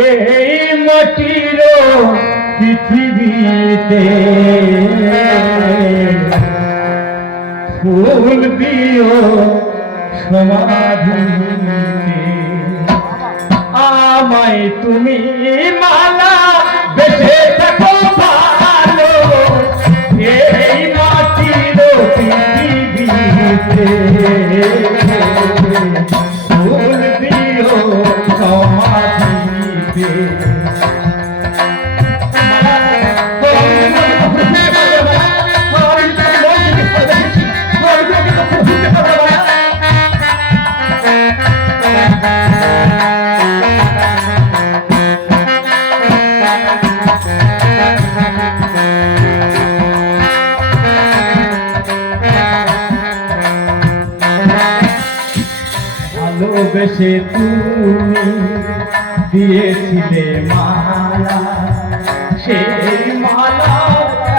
এই মাটির পৃথিবীতে ফুল দিও সমাধিতে আমায় তুমি মালা বেঁচে থাকো ভালো এই মাটির পৃথিবীতে ফুল দিও সমাধিতে ভালোবেসে তুমি দিয়েছিলে মালা সেই মালা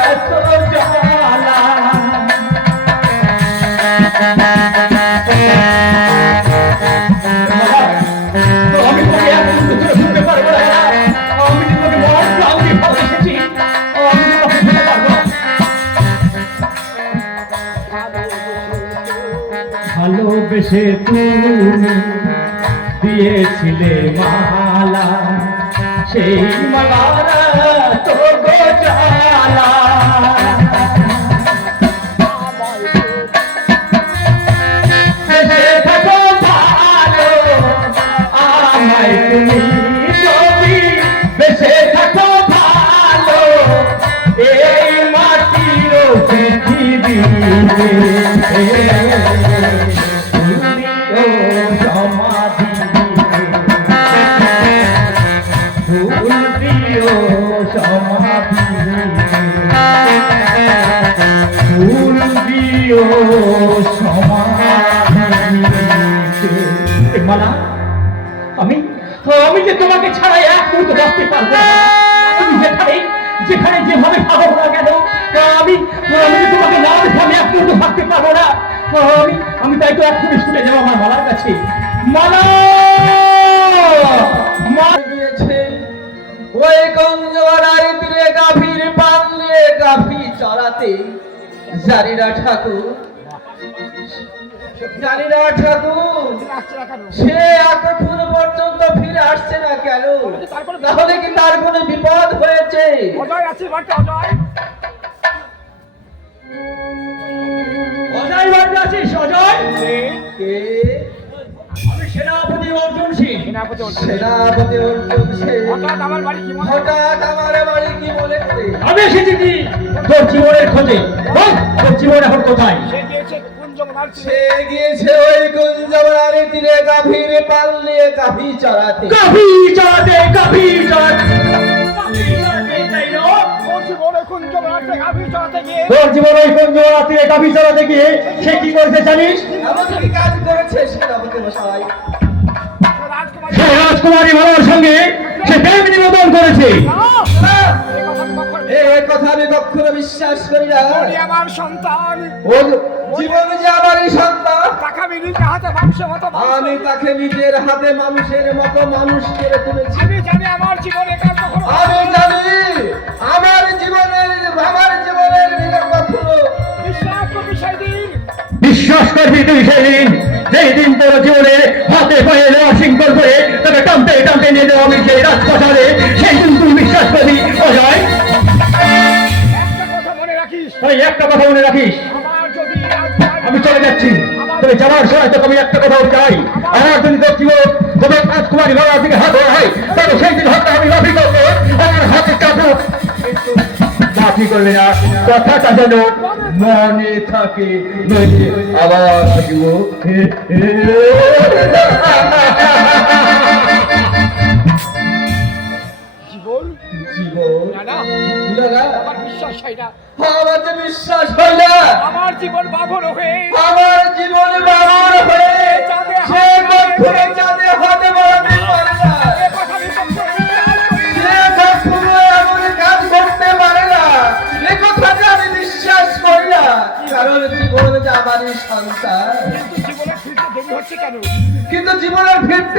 এত জ্বালা আমি তোকে শুনতে পারবো না আমি তোকে আমি ভালোবেসেছি আমি তোকে শুনতে পারবো ভালোবেসে তুমি দিয়েছিলে মালা সেই মালারা তো গোজালা বেঁচে থাকো ভালো আমায় তুমি ছবি বেঁচে থাকো ভালো এই মাটির পৃথিবীতে মালা আমি যে তোমাকে ছাড়া এক মুহূর্ত বাঁচতে পারবো না তুমি যেখানে যেভাবে ভাবো না কেন আমি তোমাকে না দেখে আমি এক মুহূর্ত থাকতে পারবো না আমি তাই তো এক্ষুনি শুনে যাবো আমার মালার কাছে মালা দিয়েছে ওই গঞ্জওয়ালার তীরে গাভীর পাললে গাভী চড়াতে জানিনা ঠাকুর সে এতক্ষণ পর্যন্ত ফিরে আসছে না কেন তাহলে কি তার কোনো বিপদ হয়েছে অজয় বাড়ি আছিস অজয় আমি সেনাপতি অর্জুন সিং সেনাপতি অর্জুন সিং হঠাৎ আমার বাড়ি কি বলে আমি এসেছি কি তোর জীবনের খোঁজে বল তোর জীবন এখন কোথায় সে গিয়েছে ওই গুঞ্জবনার তীরে গাভীর পাললে গাভী চড়াতে তোর জীবন ওই গুঞ্জবনার তীরে গাভী চড়াতে গিয়ে সে কি করেছে জানিস কি কাজ করেছে সেনাপতি মশাই সে রাজকুমারী ভালোর সঙ্গে সে প্রেম নিবেদন করেছে এই কথা আমি কখনো বিশ্বাস করি না আমার সন্তান জীবন যে আমারই সন্তান তাকে আমি নিজের হাতে মানুষের মতো আমি তাকে নিজের হাতে মানুষের মতো মানুষ করে তুলেছি আমি জানি আমার জীবনে আমি জানি আমার জীবনের কখনো বিশ্বাস করবি তুই সেদিন যেই দিন তোর জীবনে হাতে পায়ে সিংকল করে তবে টানতে টানতে নিয়ে যাওয়া আমি সেই রাজপ্রাসাদে সেই দিন তুই বিশ্বাস করবি অজয় একটা কথা মনে রাখিস আমি চলে যাচ্ছি তবে যাওয়ার সময় তোকে আমি একটা কথা চাই আমার যদি তোর জীবন তবে রাজকুমারী ভাড়া থেকে হাত ধরা হয় তবে সেই দিন হাতটা আমি লাফি করবো আমার হাতে চাপো লাফি করবে না কথাটা যেন মনে থাকে নইলে আবার থাকিব বিশ্বাস হয় না আমার জীবন বাবর হয়ে সে কখনো চাঁদে হাতে বাড়াতে পারে না সে কখনো এমন কাজ করতে পারে না এ কথা কারণ জীবন যে আমারই সন্তান। কিন্তু জীবনে ফিরতে দেরি হচ্ছে কেন? কিন্তু জীবনের ফিরতে